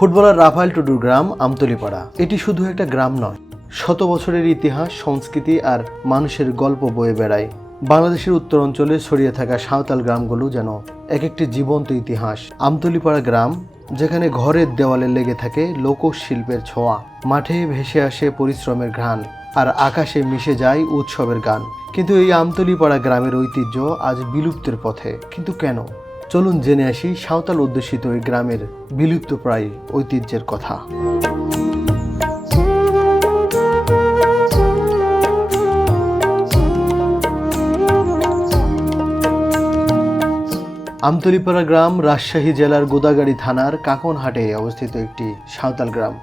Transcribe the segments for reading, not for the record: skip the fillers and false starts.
Footballer Rafael Tudor গ্রাম আমতলীপাড়া। এটি শুধু একটা গ্রাম নয়, শত বছরের ইতিহাস, সংস্কৃতি আর মানুষের গল্প বয়ে বেড়ায়। বাংলাদেশের উত্তর অঞ্চলে ছড়িয়ে থাকা সাঁওতাল গ্রামগুলো যেন এক একটি জীবন্ত ইতিহাস। আমতলীপাড়া গ্রাম, যেখানে ঘরের দেওয়ালে লেগে থাকে লোকশিল্পের ছোঁয়া, মাঠে ভেসে আসে পরিশ্রমের ঘ্রাণ, আর আকাশে মিশে যায় উৎসবের গান। কিন্তু এই আমতলীপাড়া গ্রামের ঐতিহ্য আজ বিলুপ্তের পথে। কিন্তু কেন? চলুন জেনে আসি সাঁওতাল অধ্যুষিত এই গ্রামের বিলুপ্তপ্রায় ঐতিহ্যের কথা। আমতলীপাড়া গ্রাম রাজশাহী জেলার গোদাগাড়ী থানার কাকনহাটে অবস্থিত একটি সাঁওতাল গ্রাম।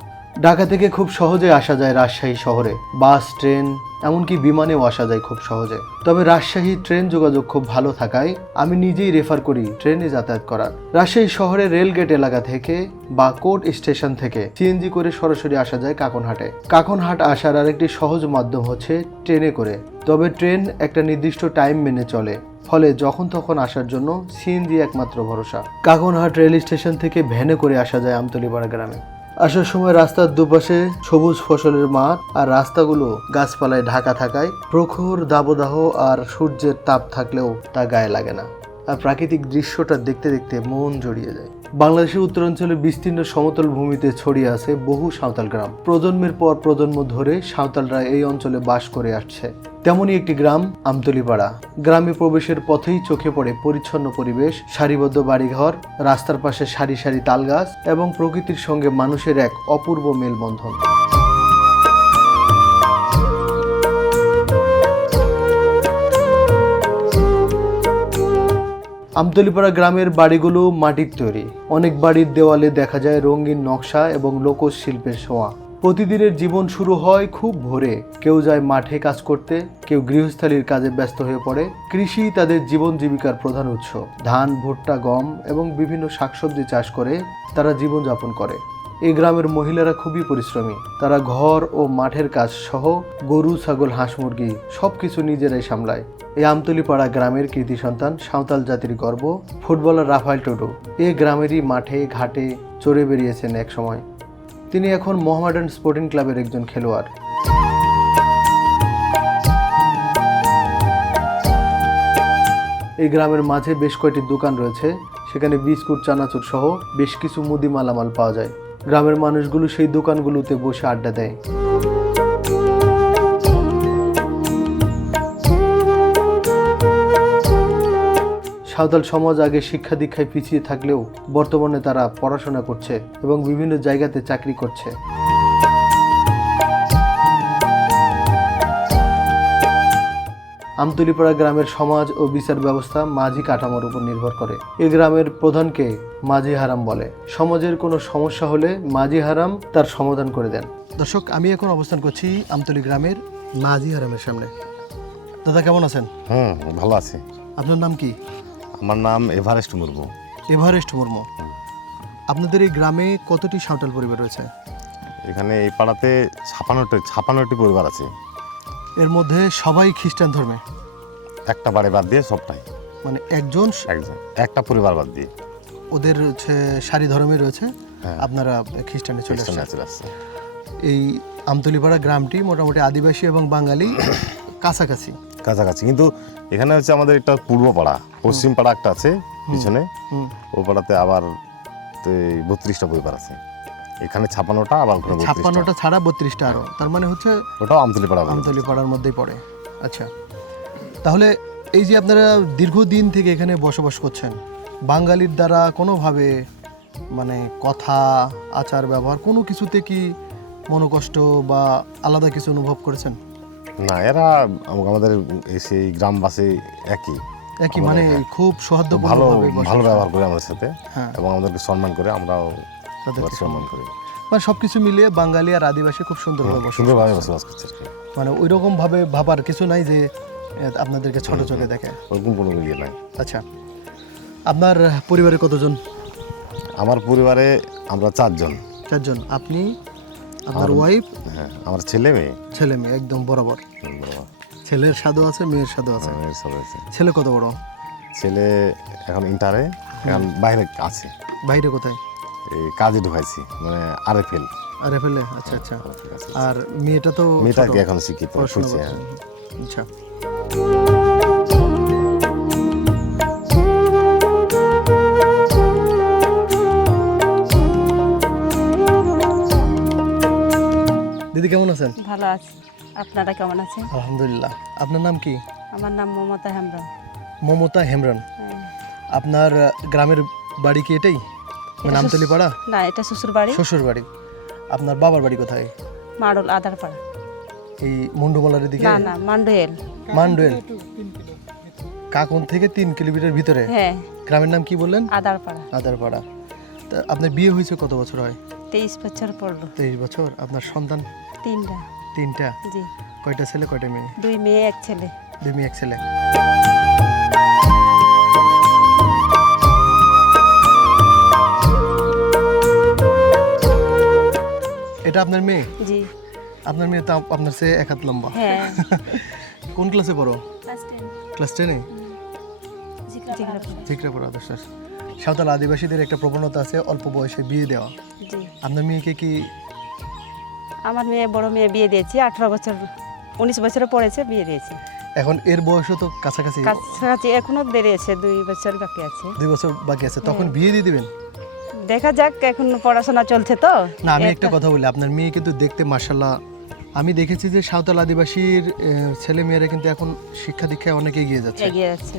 ঢাকা থেকে খুব সহজে আসা যায় রাজশাহী শহরে, বাস, ট্রেন, এমনকি বিমানেও আসা যায় খুব সহজে। তবে রাজশাহী ট্রেন যোগাযোগ খুব ভালো থাকায় আমি নিজেই রেফার করি ট্রেনে যাতায়াত করার। রাজশাহী শহরের রেলগেট এলাকা থেকে বা কোর্ট স্টেশন থেকে সিএনজি করে সরাসরি আসা যায় কাকনহাটে। কাকনহাট আসার আরেকটি সহজ মাধ্যম হচ্ছে ট্রেনে করে। তবে ট্রেন একটা নির্দিষ্ট টাইম মেনে চলে, ফলে যখন তখন আসার জন্য সিএনজি একমাত্র ভরসা। কাকনহাট রেল স্টেশন থেকে ভ্যানে করে আসা যায় আমতলীপাড়া গ্রামে। আসার সময় রাস্তার দুপাশে সবুজ ফসলের মাঠ আর রাস্তাগুলো গাছপালায় ঢাকা থাকায় প্রখর দাবদাহ আর সূর্যের তাপ থাকলেও তা গায়ে লাগে না, আর প্রাকৃতিক দৃশ্যটা দেখতে দেখতে মন জড়িয়ে যায়। বাংলাদেশের উত্তরাঞ্চলে বিস্তীর্ণ সমতল ভূমিতে ছড়িয়ে আছে বহু সাঁওতাল গ্রাম। প্রজন্মের পর প্রজন্ম ধরে সাঁওতালরা এই অঞ্চলে বাস করে আসছে। তেমনই একটি গ্রাম আমতলীপাড়া। গ্রামে প্রবেশের পথেই চোখে পড়ে পরিচ্ছন্ন পরিবেশ, সারিবদ্ধ বাড়িঘর, রাস্তার পাশে সারি সারি তালগাছ এবং প্রকৃতির সঙ্গে মানুষের এক অপূর্ব মেলবন্ধন। আমতলীপাড়া গ্রামের বাড়িগুলো মাটির তৈরি। অনেক বাড়ির দেওয়ালে দেখা যায় রঙিন নকশা এবং লোকশিল্পের ছোঁয়া। প্রতিদিনের জীবন শুরু হয় খুব ভোরে। কেউ যায় মাঠে কাজ করতে, কেউ গৃহস্থালির কাজে ব্যস্ত হয়ে পড়ে। কৃষি তাদের জীবন জীবিকার প্রধান উৎস। ধান, ভুট্টা, গম এবং বিভিন্ন শাকসবজি চাষ করে তারা জীবনযাপন করে। এই গ্রামের মহিলারা খুবই পরিশ্রমী। তারা ঘর ও মাঠের কাজ সহ গরু, ছাগল, হাঁস, মুরগি সবকিছু নিজেরাই সামলায়। এই আমতলীপাড়া গ্রামের কৃতি সন্তান, সাঁওতাল জাতির গর্ব, ফুটবলার রাফায়েল টুডু এই গ্রামেরই মাঠে ঘাটে চড়ে বেরিয়েছেন এক সময়। তিনি এখন মোহামেডান স্পোর্টিং ক্লাবের একজন খেলোয়াড়। এই গ্রামের মাঝে বেশ কয়েকটি দোকান রয়েছে, সেখানে বিস্কুট, চানাচুর সহ বেশ কিছু মুদি মালামাল পাওয়া যায়। গ্রামের মানুষগুলো সেই দোকানগুলোতে বসে আড্ডা দেয়। সাঁওতাল সমাজ আগে শিক্ষা দীক্ষায় পিছিয়ে থাকলেও বর্তমানে তারা পড়াশোনা করছে এবং বিভিন্ন জায়গাতে চাকরি করছে। আমতলীপাড়া গ্রামের সমাজ ও বিচার ব্যবস্থা মাঝি কাঠামোর উপর নির্ভর করে। এই গ্রামের প্রধানকে মাঝি হারাম বলে। সমাজের কোনো সমস্যা হলে মাঝি হারাম তার সমাধান করে দেন। দর্শক, আমি এখন অবস্থান করছি আমতলী গ্রামের মাঝি হারামের সামনে। দাদা, কেমন আছেন? ভালো আছি। আপনার নাম কি? আমার নাম এভারেস্ট মুর্মু। এভারেস্ট মুর্মু। আপনাদের এই গ্রামে কতটি সাঁওতাল পরিবার রয়েছে? এখানে এই পাড়াতে 56টি পরিবার আছে। এর মধ্যে সবাই খ্রিস্টান ধর্মে? একটা বাড়ি বাদ দিয়ে সবটাই। মানে একটা পরিবার বাদ দিয়ে। ওদের হচ্ছে সারি ধর্মে রয়েছে, আপনারা খ্রিস্টানে চলে আসছে। এই আমতলীপাড়া গ্রামটি মোটামুটি আদিবাসী এবং বাঙালি কাছাকাছি। কিন্তু এখানে হচ্ছে আমাদের একটা পূর্ব পাড়া, পশ্চিম পাড়া একটা আছে পিছনে। ও পাড়াতে আবার 32টা পরিবার আছে। এখানে 56টা, আবার 56টা ছাড়া 32টা আরো। তার মানে হচ্ছে ওটাও আমতলীপাড়ার মধ্যেই পড়ে। আচ্ছা, তাহলে এই যে আপনারা দীর্ঘদিন থেকে এখানে বসবাস করছেন, বাঙালির দ্বারা কোনোভাবে মানে কথা, আচার, ব্যবহার কোনো কিছুতে কি মনোকষ্ট বা আলাদা কিছু অনুভব করেছেন? না, এরা আমাদের সেই গ্রামবাসী একই মানে খুব ভালো ব্যবহার করে আমাদের সাথে এবং আমাদেরকে সম্মান করে, আমরাও সম্মান করি। মানে সবকিছু মিলিয়ে বাঙালি আর আদিবাসী খুব সুন্দরভাবে বসবাস করছে। মানে ওইরকম ভাবে ভাবার কিছু নাই যে আপনাদেরকে ছোট চোখে দেখে, ওরকম কোনো ইয়ে নাই। আচ্ছা, আপনার পরিবারে কতজন? আমার পরিবারে আমরা 4জন। আপনি, আপনার ওয়াইফ? হ্যাঁ, আমার ছেলে মেয়ে একদম বরাবর। ছেলের স্বাদও আছে, মেয়ের স্বাদও আছে। ছেলে কত বড়? ছেলে এখন ইন্টারে, এখন বাইরে আছে। বাইরে কোথায়? এই কাজে ঢুকাইছি, মানে আরএফএল। আরএফএল আচ্ছা আচ্ছা। ঠিক আছে। আর মেয়েটা তো মেয়েটা ছোট, কি এখন শিক্ষিত পড়াশোনা হচ্ছে? করছে। আচ্ছা। দিদি কেমন আছেন? ভালো আছি, আপনারা কেমন আছেন? আলহামদুলিল্লাহ। আপনার নাম কি? আমার নাম মমতা হেমব্রম। মমতা হেমব্রম। আপনার গ্রামের বাড়ি কি এটাই, মানে আমতলি পাড়া? না, এটা শ্বশুর বাড়ি। শ্বশুর বাড়ি। আপনার বাবার বাড়ি কোথায়? মাডল আদারপাড়া। এই মুন্ডুমলার দিকে? না না, মান্ডুয়েল। মান্ডুয়েল। কাকন থেকে 3 কিলোমিটার ভিতরে। হ্যাঁ। গ্রামের নাম কি বললেন? আদারপাড়া। আদারপাড়া। তা আপনার বিয়ে হয়েছে কত বছর হয়? 23 বছর পড়লো। 23 বছর। আপনার সন্তান? 3টা। 3টা? জি। কয়টা ছেলে কয়টা মেয়ে? 2 মেয়ে 1 ছেলে। 2 মেয়ে 1 ছেলে। এটা আপনার মেয়ে? জি। আপনার মেয়ে তো আপনার চেয়ে 1 হাত লম্বা। হ্যাঁ। কোন ক্লাসে পড়ো? ক্লাস 10-এ? জিগ্রাপুর। জিগ্রাপুর আদর্শ। সাঁওতাল আদিবাসীদের একটা প্রবণতা আছে অল্প বয়সে বিয়ে দেওয়া। জি। আপনার মেয়েকে কি? আমার মেয়ে, বড় মেয়ে বিয়ে দিয়েছি 18 বছর, 19 বছরে পড়েছে, বিয়ে দিয়েছি। এখন এর বয়সও তো কাছাকাছি। কাছাকাছি, এখনো দেরি আছে, 2 বছর বাকি আছে। 2 বছর বাকি আছে, তখন বিয়ে দিয়ে দিবেন? দেখা যাক, এখন পড়াশোনা চলছে তো। না, আমি একটা কথা বলি, আপনার মেয়ে কিন্তু দেখতে মাশাআল্লাহ, আমি দেখেছি যে সাঁওতাল আদিবাসীর ছেলে মেয়েরা কিন্তু এখন শিক্ষা দীক্ষায় অনেক এগিয়ে যাচ্ছে। এগিয়ে যাচ্ছে।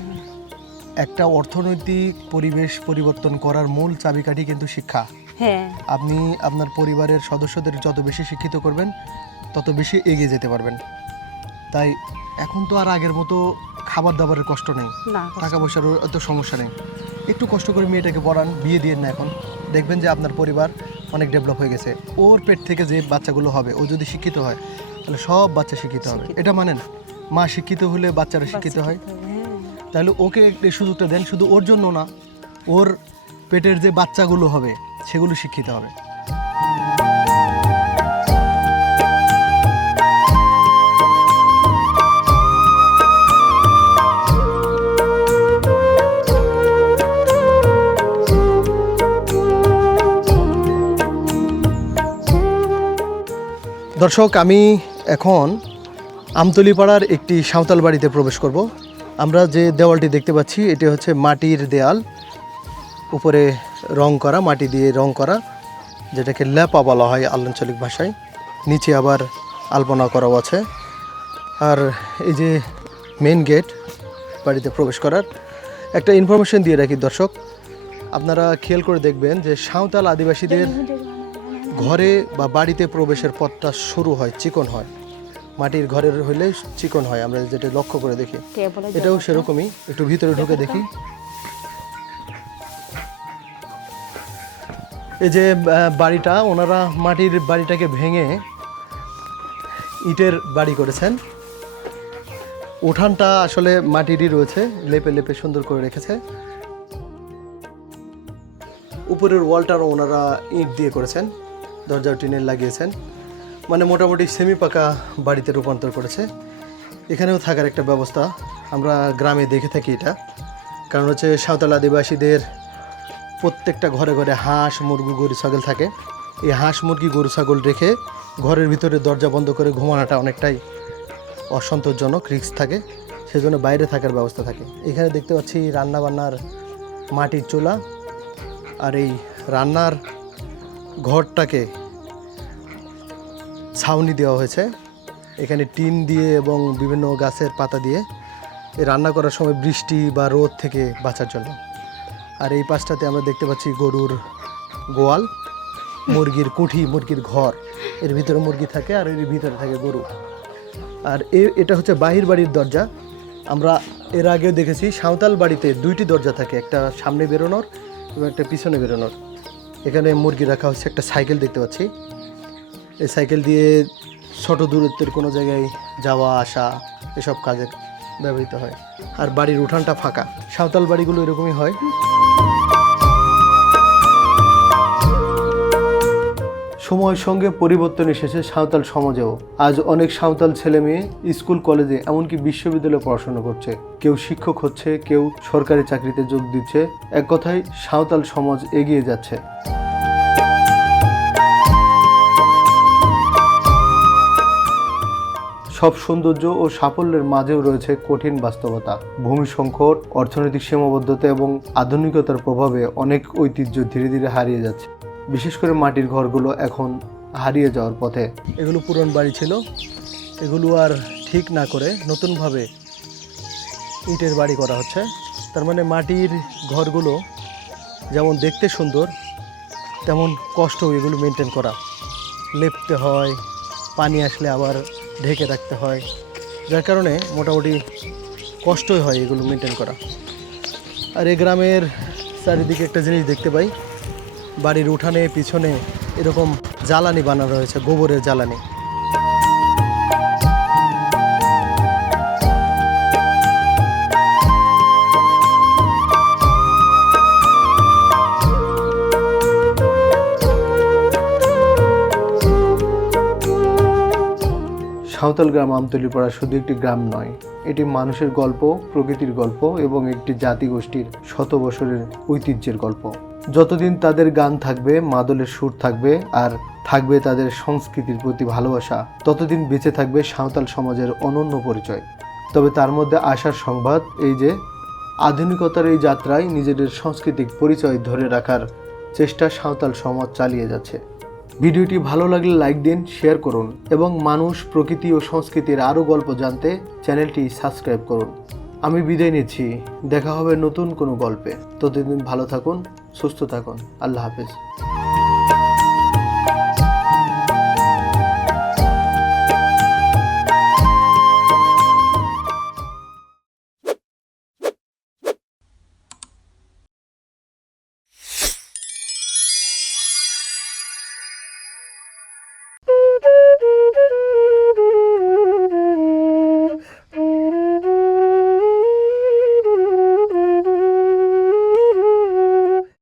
একটা অর্থনৈতিক পরিবেশ পরিবর্তন করার মূল চাবিকাঠি কিন্তু শিক্ষা। হ্যাঁ। আপনি আপনার পরিবারের সদস্যদের যত বেশি শিক্ষিত করবেন তত বেশি এগিয়ে যেতে পারবেন। তাই এখন তো আর আগের মতো খাবার দাবারের কষ্ট নেই, না, টাকা পয়সার এত সমস্যা নেই। একটু কষ্ট করে মেয়েটাকে পড়ান, বিয়ে দিয়ে না, এখন দেখবেন যে আপনার পরিবার অনেক ডেভেলপ হয়ে গেছে। ওর পেট থেকে যে বাচ্চাগুলো হবে, ও যদি শিক্ষিত হয় তাহলে সব বাচ্চা শিক্ষিত হবে। এটা মানেন? মা শিক্ষিত হলে বাচ্চারা শিক্ষিত হয়। তাহলে ওকে এই সুযোগটা দেন, শুধু ওর জন্য না, ওর পেটের যে বাচ্চাগুলো হবে সেগুলো শিক্ষিত হবে। দর্শক, আমি এখন আমতলি পাড়ার একটি সাঁওতাল বাড়িতে প্রবেশ করব। আমরা যে দেওয়ালটি দেখতে পাচ্ছি এটি হচ্ছে মাটির দেয়াল, উপরে রং করা, মাটি দিয়ে রং করা, যেটাকে ল্যাপা বলা হয় আঞ্চলিক ভাষায়। নিচে আবার আলপনা করাও আছে। আর এই যে মেন গেট বাড়িতে প্রবেশ করার। একটা ইনফরমেশন দিয়ে রাখি দর্শক, আপনারা খেয়াল করে দেখবেন যে সাঁওতাল আদিবাসীদের ঘরে বা বাড়িতে প্রবেশের পথটা শুরু হয় চিকন হয়, মাটির ঘরের হইলে চিকন হয়, আমরা যেটা লক্ষ্য করে দেখি। এটাও সেরকমই। একটু ভিতরে ঢুকে দেখি। এই যে বাড়িটা, ওনারা মাটির বাড়িটাকে ভেঙে ইটের বাড়ি করেছেন। উঠানটা আসলে মাটিরই রয়েছে, লেপে লেপে সুন্দর করে রেখেছে। উপরের ওয়ালটারও ওনারা ইট দিয়ে করেছেন, দরজা টিনের লাগিয়েছেন, মানে মোটামুটি সেমি পাকা বাড়িতে রূপান্তর করেছে। এখানেও থাকার একটা ব্যবস্থা আমরা গ্রামে দেখে থাকি এটা, কারণ হচ্ছে সাঁওতাল আদিবাসীদের প্রত্যেকটা ঘরে ঘরে হাঁস মুরগি গরু ছাগল থাকে। এই হাঁস মুরগি গরু ছাগল রেখে ঘরের ভিতরে দরজা বন্ধ করে ঘুমানোটা অনেকটাই অসন্তোষজনক, রিস্ক থাকে, সেজন্য বাইরে থাকার ব্যবস্থা থাকে। এখানে দেখতে পাচ্ছি রান্না বান্নার মাটির চুলা, আর এই রান্নার ঘরটাকে ছাউনি দেওয়া হয়েছে। এখানে টিন দিয়ে এবং বিভিন্ন গাছের পাতা দিয়ে এই রান্না করার সময় বৃষ্টি বা রোদ থেকে বাঁচার জন্য। আর এই পাশটাতে আমরা দেখতে পাচ্ছি গরুর গোয়াল, মুরগির কুঠি, মুরগির ঘর, এর ভিতরে মুরগি থাকে আর এর ভিতরে থাকে গরু। আর এটা হচ্ছে বাহির বাড়ির দরজা। আমরা এর আগেও দেখেছি সাঁওতাল বাড়িতে 2টি দরজা থাকে, একটা সামনে বেরোনোর এবং একটা পিছনে বেরোনোর। এখানে মুরগি রাখা হচ্ছে, একটা সাইকেল দেখতে পাচ্ছি। এই সাইকেল দিয়ে ছোট দূরত্বের কোনো জায়গায় যাওয়া আসা এসব কাজে ব্যবহৃত হয়। আর বাড়ির উঠানটা ফাঁকা। সাঁওতাল বাড়িগুলো এরকমই হয়। সময়ের সঙ্গে পরিবর্তন এসেছে সাঁওতাল সমাজেও। আজ অনেক সাঁওতাল ছেলে মেয়ে স্কুল কলেজে এমনকি বিশ্ববিদ্যালয়ে পড়াশোনা করছে, কেউ শিক্ষক হচ্ছে, কেউ সরকারি চাকরিতে যোগ দিচ্ছে। এক কথায় সাঁওতাল সমাজ এগিয়ে যাচ্ছে। সব সৌন্দর্য ও সাফল্যের মাঝেও রয়েছে কঠিন বাস্তবতা। ভূমি সংকট, অর্থনৈতিক সীমাবদ্ধতা এবং আধুনিকতার প্রভাবে অনেক ঐতিহ্য ধীরে ধীরে হারিয়ে যাচ্ছে। বিশেষ করে মাটির ঘরগুলো এখন হারিয়ে যাওয়ার পথে। এগুলো পুরনো বাড়ি ছিল, এগুলো আর ঠিক না করে নতুনভাবে ইটের বাড়ি করা হচ্ছে। তার মানে মাটির ঘরগুলো যেমন দেখতে সুন্দর, তেমন কষ্ট এগুলো মেনটেন করা। লেপতে হয়, পানি আসলে আবার ঢেকে রাখতে হয়, যার কারণে মোটামুটি কষ্টই হয় এগুলো মেনটেন করা। আর এই গ্রামের চারিদিকে একটা জিনিস দেখতে পাই, বাড়ির উঠানে পিছনে এরকম জ্বালানি বানানো রয়েছে, গোবরের জ্বালানি। সাঁওতাল গ্রাম আমতলীপাড়া শুধু একটি গ্রাম নয়, এটি মানুষের গল্প, প্রকৃতির গল্প এবং একটি জাতিগোষ্ঠীর শত বছরের ঐতিহ্যের গল্প। যতদিন তাদের গান থাকবে, মাদলের সুর থাকবে, আর থাকবে তাদের সংস্কৃতির প্রতি ভালোবাসা, ততদিন বেঁচে থাকবে সাঁওতাল সমাজের অনন্য পরিচয়। তবে তার মধ্যে আশার সংবাদ এই যে, আধুনিকতার এই যাত্রায় নিজেদের সাংস্কৃতিক পরিচয় ধরে রাখার চেষ্টা সাঁওতাল সমাজ চালিয়ে যাচ্ছে। ভিডিওটি ভালো লাগলে লাইক দিন, শেয়ার করুন এবং মানুষ, প্রকৃতি ও সংস্কৃতির আরও গল্প জানতে চ্যানেলটি সাবস্ক্রাইব করুন। আমি বিদায় নিচ্ছি, দেখা হবে নতুন কোনো গল্পে। ততদিন ভালো থাকুন, সুস্থ থাকুন। আল্লাহ হাফেজ।